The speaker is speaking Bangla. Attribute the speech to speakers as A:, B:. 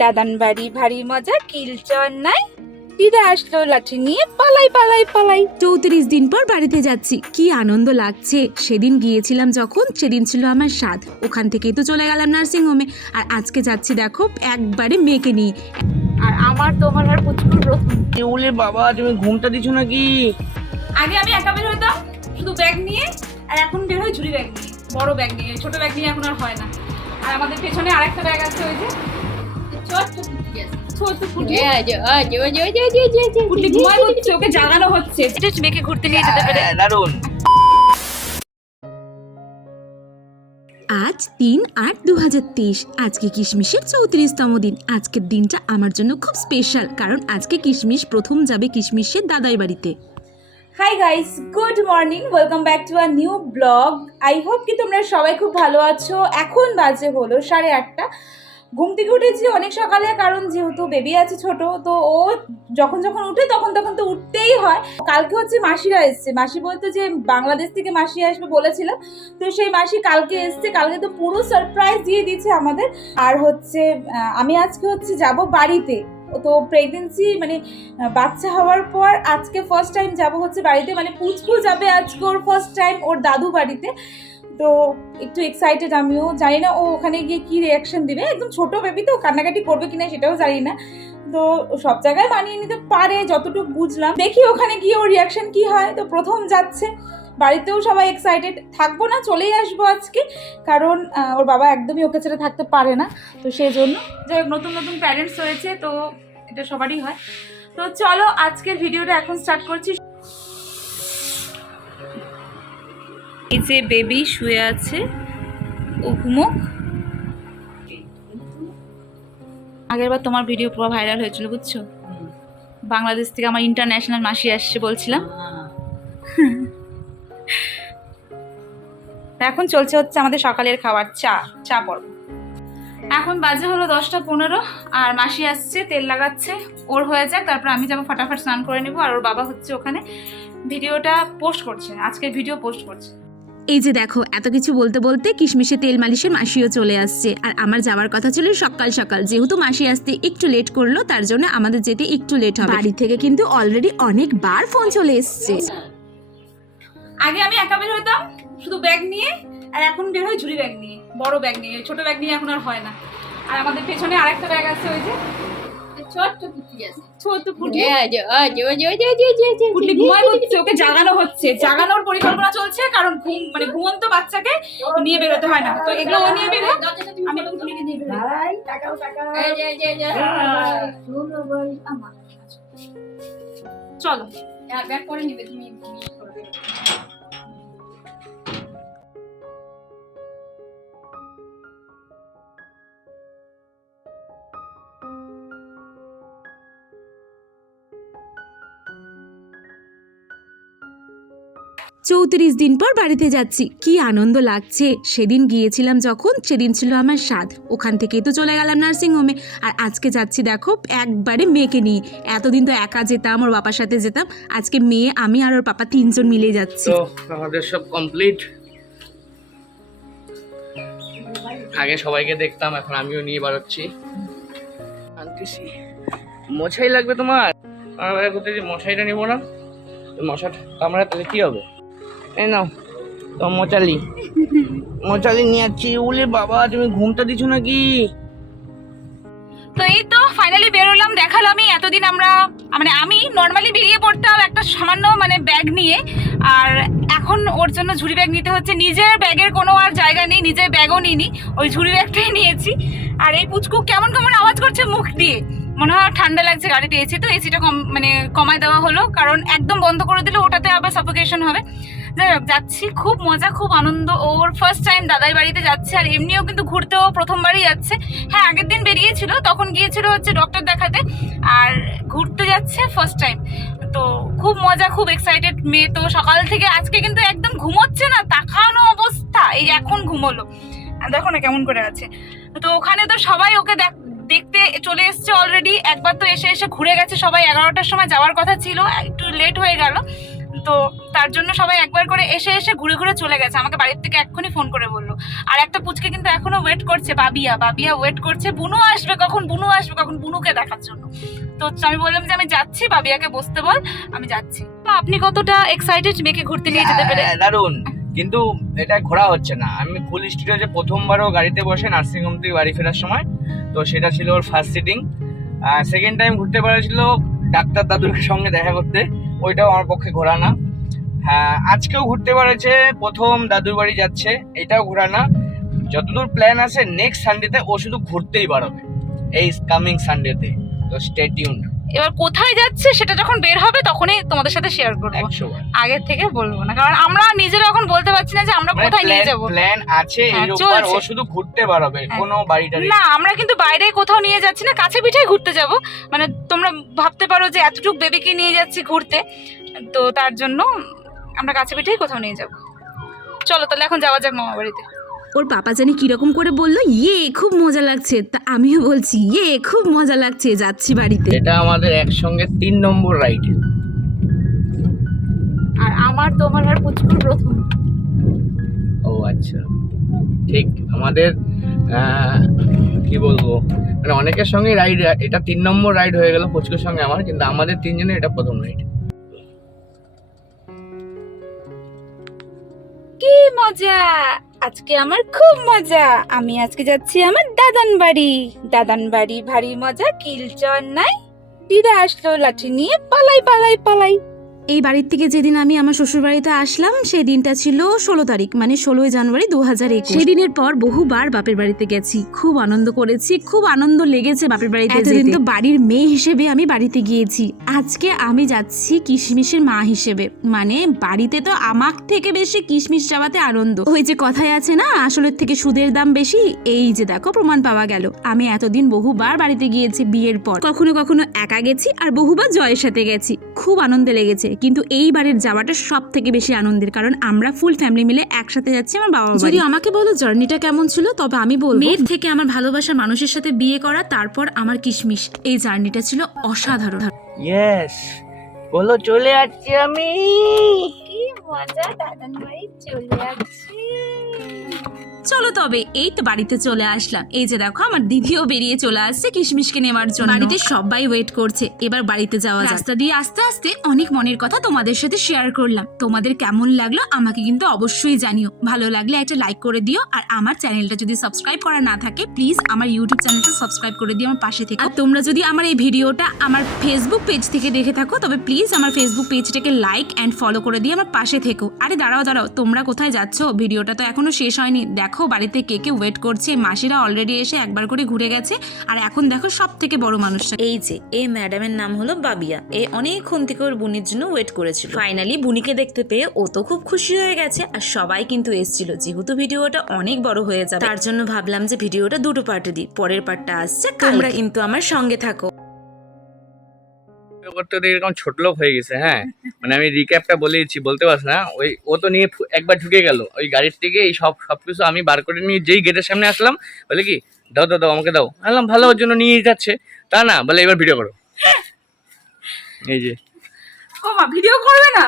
A: দাদান বাড়ি ভারী মজা কিলচর নাই দিদা আসলো লাঠি নিয়ে পালাই পালাই পালাই।
B: চৌত্রিশ দিন পর বাড়িতে যাচ্ছি। কি আনন্দ লাগছে। সেদিন গিয়েছিলাম যখন সেদিন ছিল আমার স্বাদ। ওখান থেকেই তো চলে গেলাম নার্সিং হোমে আর আজকে যাচ্ছি দেখো একবারে মেয়েকে নিয়ে।
A: আর আমার তোমার আর প্রচুর প্রথম
C: বলে বাবা তুমি ঘুমটা দিছো নাকি?
A: আগে আমি একা বের হইতাম শুধু ব্যাগ নিয়ে আর এখন বের হয় ঝুড়ি ব্যাগ নিয়ে বড় ব্যাগ নিয়ে ছোট ব্যাগ নিয়ে এখন আর হয় না। আর আমাদের পেছনে আরেকটা ব্যাগ আছে ওই যে ওকে জাগানো হচ্ছে। মেয়েকে ঘুরতে নিয়ে যেতে পারে।
C: হ্যাঁ, দারুণ।
B: আজ তিন আট দু হাজার তেইশ আজকে কিশমিশের চৌত্রিশতম দিন। আজকের দিনটা আমার জন্য খুব স্পেশাল কারণ আজকে কিশমিশ প্রথম যাবে কিশমিশের দাদাই বাড়িতে।
A: Hi guys good morning welcome back to our new vlog I hope কি তোমরা সবাই খুব ভালো আছো। এখন বাজে হলো সাড়ে আটটা। ঘুম থেকে উঠেছি অনেক সকালে, কারণ যেহেতু বেবি আছে ছোট, তো ও যখন যখন উঠে তখন তখন তো উঠতেই হয়। কালকে হচ্ছে মাসিরা এসছে। মাসি বলতে যে বাংলাদেশ থেকে মাসি আসবে বলেছিলাম তো সেই মাসি কালকে এসছে। কালকে তো পুরো সারপ্রাইজ দিয়ে দিচ্ছে আমাদের। আর হচ্ছে আমি আজকে হচ্ছে যাব বাড়িতে। তো প্রেগনেন্সি মানে বাচ্চা হওয়ার পর আজকে ফার্স্ট টাইম যাব হচ্ছে বাড়িতে। মানে পুচকু যাবে আজকে ওর ফার্স্ট টাইম ওর দাদু বাড়িতে। তো একটু এক্সাইটেড আমিও জানি না ও ওখানে গিয়ে কি রিয়াকশন দিবে। একদম ছোট বেবি তো, কান্নাকাটি করবে কিনা সেটাও জানি না। তো সব জায়গায় মানিয়ে নিতে পারে, যতটুকু বুঝলাম। দেখি ওখানে গিয়ে ওর রিয়াকশন কি হয়। তো প্রথম যাচ্ছে। বাড়িতেও সবাই এক্সাইটেড থাকব না, চলেই আসব আজকে। কারণ ওর বাবা একদমই ওকে ছেড়ে থাকতে পারে না। তো সেই জন্য যাই হোক, নতুন নতুন প্যারেন্টস হয়েছে, তো এটা সবারই হয়। তো চলো, আজকের ভিডিওটা এখন স্টার্ট করছি। এই যে বেবি শুয়ে আছে ও ঘুমোক আগের বার তোমার ভিডিও পুরো ভাইরাল হয়েছিল, বুঝছ? বাংলাদেশ থেকে আমার ইন্টারন্যাশনাল মাসি আসছে বলছিলাম। এখন চলছে হচ্ছে আমাদের সকালের খাবার, চা চা পর্ব। এখন বাজে হলো দশটা পনেরো, আর মাসি আসছে, তেল লাগাচ্ছে, ওর হয়ে যাক, তারপর আমি যাব ফটাফট স্নান করে নেব, আর ওর বাবা হচ্ছে ওখানে ভিডিওটা পোস্ট করছে, আজকের ভিডিও পোস্ট করছে।
B: এই যে দেখো এত কিছু বলতে বলতে কিশমিশে তেল মালিশের মাসিও চলে আসছে। আর আমার যাওয়ার কথা ছিল সকাল সকাল। যেহেতু মাসি আসতে একটু লেট করল তার জন্য আমাদের যেতে একটু লেট হবে। বাড়ি থেকে কিন্তু অলরেডি অনেকবার ফোন চলে এসছে।
A: আগে আমি একা বের হইতাম শুধু ব্যাগ নিয়ে আর এখন বের হয় ঝুড়ি ব্যাগ নিয়ে বড় ব্যাগ নিয়ে ছোট ব্যাগ নিয়ে এখন আর হয় না। আর আমাদের পেছনে আরেকটা ব্যাগ আছে ওই যে
D: ছোট্ট পুটলি আছে।
A: ছোট পুটলি
D: পুটলি
A: পুটলি ঘুমায় হচ্ছে ওকে জাগানো হচ্ছে। জাগানোর পরিকল্পনা চলছে কারণ ঘুম মানে ঘুমন্ত বাচ্চাকে নিয়ে বেরোতে হয় না। তো এগুলো ও নিয়ে বেরো আমি পুটলিকে নিয়ে বেরোই চলো।
D: ব্যাগ করে নিবে তুমি করবে
B: চৌত্রিশ দিন পর বাড়িতে যাচ্ছি। কি আনন্দ লাগছে। সেদিন গিয়েছিলাম যখন, সেদিন ছিল আমার স্বাদ। ওখান থেকেই তো চলে গেলাম নার্সিং হোমে আর আজকে যাচ্ছি দেখো, একবারে মেয়েকে নিয়ে। এতদিন তো একা যেতাম, ওর বাবার সাথে যেতাম। আজকে মেয়ে, আমি আর ওর পাপা তিনজন মিলে যাচ্ছি।
C: আমাদের সব কমপ্লিট আগে সবাইকে দেখতাম, এখন আমিও নিয়ে বাড়াচ্ছি মশাই লাগবে তোমার? আমার কোথায় মশাইটা নিবো না। মশাটা মশা কামড়া তাহলে কি হবে? নাও, তো মশালি মশালি নিয়ে যাচ্ছি উলে বাবা, তুমি ঘুমটা দিছো নাকি?
A: তো এই তো ফাইনালি বেরোলাম, দেখালামই। এতদিন আমরা মানে আমি নর্মালি বেরিয়ে পড়তাম একটা সামান্য মানে ব্যাগ নিয়ে। আর এখন ওর জন্য ঝুড়ি ব্যাগ নিতে হচ্ছে। নিজের ব্যাগের কোনো আর জায়গা নেই, নিজের ব্যাগও নিইনি। ওই ঝুড়ি ব্যাগটাই নিয়েছি। আর এই পুচকু কেমন কেমন আওয়াজ করছে মুখ দিয়ে। মনে হয় ঠান্ডা লাগছে গাড়িতে এসি তো এসিটা কম মানে কমায় দেওয়া হলো। কারণ একদম বন্ধ করে দিলে, ওটাতে আবার সাফোকেশন হবে। যাই হোক যাচ্ছি খুব মজা, খুব আনন্দ। ওর ফার্স্ট টাইম দাদাই বাড়িতে যাচ্ছে আর এমনিও কিন্তু ঘুরতেও প্রথমবারই যাচ্ছে। হ্যাঁ আগের দিন বেরিয়েছিল, তখন গিয়েছিল হচ্ছে ডক্টর দেখাতে আর ঘুরতে যাচ্ছে ফার্স্ট টাইম তো খুব মজা, খুব এক্সাইটেড মেয়ে তো। সকাল থেকে আজকে কিন্তু একদম ঘুমোচ্ছে না, তাকানো অবস্থা। এই এখন ঘুমোলো। দেখো না কেমন করে আছে। তো ওখানে তো সবাই ওকে দেখ- দেখতে চলে এসছে অলরেডি একবার তো এসে এসে ঘুরে গেছে সবাই। এগারোটার সময় যাওয়ার কথা ছিল। একটু লেট হয়ে গেল। তো তার জন্য সবাই একবার করে এসে এসে ঘুরে ঘুরে চলে গেছে। আমাকে বাড়ির থেকে এক্ষুনি ফোন করে বলল। আর একটা পুচকে কিন্তু এখনও ওয়েট করছে বাবিয়া। বাবিয়া ওয়েট করছে। বুনু আসবে কখন? বুনু আসবে কখন? বুনুকে দেখার জন্য। তো আমি বললাম যে আমি যাচ্ছি বাবিয়াকে বসতে বল আমি যাচ্ছি। তো আপনি কতটা এক্সাইটেড মেয়েকে ঘুরতে নিয়ে যেতে পেরে?
C: হ্যাঁ, দারুণ। কিন্তু এটা ঘোরা হচ্ছে না। আমি ফুল স্টুডিও যে প্রথমবারও গাড়িতে বসে নার্সিং হোম থেকে বাড়ি ফেরার সময় তো সেটা ছিল ওর ফার্স্ট সিটিং সেকেন্ড টাইম ঘুরতে পেরেছিল ডাক্তার দাদুর সঙ্গে দেখা করতে, ওইটাও আমার পক্ষে ঘোরা না হ্যাঁ আজকেও ঘুরতে পেরেছে প্রথম দাদুর বাড়ি যাচ্ছে, এটাও ঘোরা না যতদূর প্ল্যান আছে নেক্সট সানডেতে ও শুধু ঘুরতেই পারবে এই কামিং সানডেতে তো স্টে টিউন
A: এবার কোথায় যাচ্ছে সেটা যখন বের হবে তখনই তোমাদের সাথে শেয়ার করব। আগের থেকে বলব না। কারণ আমরা নিজেরা এখন বলতে পারছি না যে আমরা
C: মানে
A: কোথায় নিয়ে যাব।
C: প্ল্যান আছে
A: হ্যাঁ,
C: ও শুধু ঘুরতে পারবে
A: হ্যাঁ।
C: কোনো বাড়ি টাড়ি
A: না আমরা কিন্তু বাইরে কোথাও নিয়ে যাচ্ছি না কাছে পিঠেই ঘুরতে যাব। মানে তোমরা ভাবতে পারো যে এতটুকু বেবিকে নিয়ে যাচ্ছি ঘুরতে তো তার জন্য আমরা কাছে পিঠেই কোথাও নিয়ে যাব। চলো তাহলে এখন যাওয়া যাক মামা বাড়িতে।
B: ওর পাপা জানি কীরকম করে বলল ইয়ে খুব মজা লাগছে। তা আমিও বলছি ইয়ে খুব মজা লাগছে যাচ্ছি বাড়িতে।
C: এটা আমাদের একসঙ্গে তিন নম্বর রাইড
A: আর আমার তোমার আর পুচকুর প্রথম।
C: ও আচ্ছা। ঠিক আমাদের কি বলব? মানে অনেকের সঙ্গে রাইড এটা তিন নম্বর রাইড হয়ে গেল পুচকুর সঙ্গে আমার কিন্তু আমাদের তিনজনের এটা প্রথম রাইড
A: কি মজা! আজকে আমার খুব মজা। আমি আজকে যাচ্ছি আমার দাদান বাড়ি। দাদান বাড়ি ভারী মজা কিলচর নাই। দিদা আসলো লাঠি নিয়ে, পালাই পালাই পালাই।
B: এই বাড়ির থেকে যেদিন আমি আমার শ্বশুর বাড়িতে আসলাম সেই দিনটা ছিল ষোলো তারিখ মানে ষোলোই জানুয়ারি দু হাজার একুশ। সেদিনের পর বহুবার বাপের বাড়িতে গেছি। খুব আনন্দ করেছি খুব আনন্দ লেগেছে বাপের বাড়িতে এতদিন তো বাড়ির মেয়ে হিসেবে আমি বাড়িতে গিয়েছি। আজকে আমি যাচ্ছি কিশমিশের মা হিসেবে। মানে বাড়িতে তো আমার থেকে বেশি কিশমিশ যাওয়াতে আনন্দ। ওই যে কথায় আছে না আসলের থেকে সুদের দাম বেশি এই যে দেখো প্রমাণ পাওয়া গেল। আমি এতদিন বহুবার বাড়িতে গিয়েছি বিয়ের পর। কখনো কখনো একা গেছি আর বহুবার জয়ের সাথে গেছি। খুব আনন্দে লেগেছে। কিন্তু এইবারের যাওয়াটা সব থেকে বেশি আনন্দের কারণ আমরা ফুল ফ্যামিলি মিলে একসাথে যাচ্ছি আমার বাবা যদি আমাকে বলো জার্নিটা কেমন ছিল তবে আমি বলব। মেয়ের থেকে আমার ভালোবাসার মানুষের সাথে বিয়ে করা তারপর আমার কিশমিশ। এই জার্নিটা ছিল অসাধারণ।
C: ইয়েস বলো চলে যাচ্ছি আমি।
A: কি মজা দাদান বাড়ি চলে যাচ্ছি
B: চলো তবে এই তো বাড়িতে চলে আসলাম। এই যে দেখো আমার দিদিও বেরিয়ে চলে আসছে কিশমিশকে নেওয়ার জন্য। বাড়িতে সবাই ওয়েট করছে এবার বাড়িতে যাওয়া রাস্তা দিয়ে আস্তে আস্তে অনেক মনের কথা তোমাদের সাথে শেয়ার করলাম। তোমাদের কেমন লাগল আমাকে কিন্তু অবশ্যই জানিও। ভালো লাগলে একটা লাইক করে দিও আর আমার চ্যানেলটা যদি সাবস্ক্রাইব করা না থাকে প্লিজ আমার ইউটিউব চ্যানেলটা সাবস্ক্রাইব করে দিও আমার পাশে থেকে আর তোমরা যদি আমার এই ভিডিওটা আমার ফেসবুক পেজ থেকে দেখে থাকো তবে প্লিজ আমার ফেসবুক পেজটাকে লাইক অ্যান্ড ফলো করে দিয়ে আমার পাশে থেকো আরে দাঁড়াও দাঁড়াও তোমরা কোথায় যাচ্ছ? ভিডিওটা তো এখনও শেষ হয়নি। দেখো। বাড়িতে কে কে ওয়েট করছে মাসিরা অলরেডি এসে একবার করে ঘুরে গেছে আর এখন দেখো সব থেকে বড় মানুষটা। এই যে এই ম্যাডামের নাম হলো বাবিয়া। এ অনেকক্ষণ থেকে ওর বুনির জন্য ওয়েট করেছিল। ফাইনালি বুনিকে দেখতে পেয়ে ও তো খুব খুশি হয়ে গেছে আর সবাই কিন্তু এসেছিল। যেহেতু ভিডিওটা অনেক বড় হয়ে যাবে তার জন্য ভাবলাম যে ভিডিওটা দুটো পার্টে দিই। পরের পার্টটা আসছে তোমরা কিন্তু আমার সঙ্গে থাকো।
C: করতে করতে এরকম ছোট লোক হয়ে গেছে হ্যাঁ? মানে আমি রিক্যাপটা বলে দিচ্ছি বলতে পারছ না? ওই ও তো নিয়ে একবার ঢুকে গেল ওই গাড়ির থেকে এই সব সব কিছু আমি বার করে নিয়ে যেই গেটের সামনে আসলাম বলে কি দাও দাও দাও আমাকে দাও। আনলাম ভালো ওর জন্য নিয়ে যাচ্ছে। তা না বলে এবার ভিডিও করো। এই যে।
A: ও মা ভিডিও করবে না?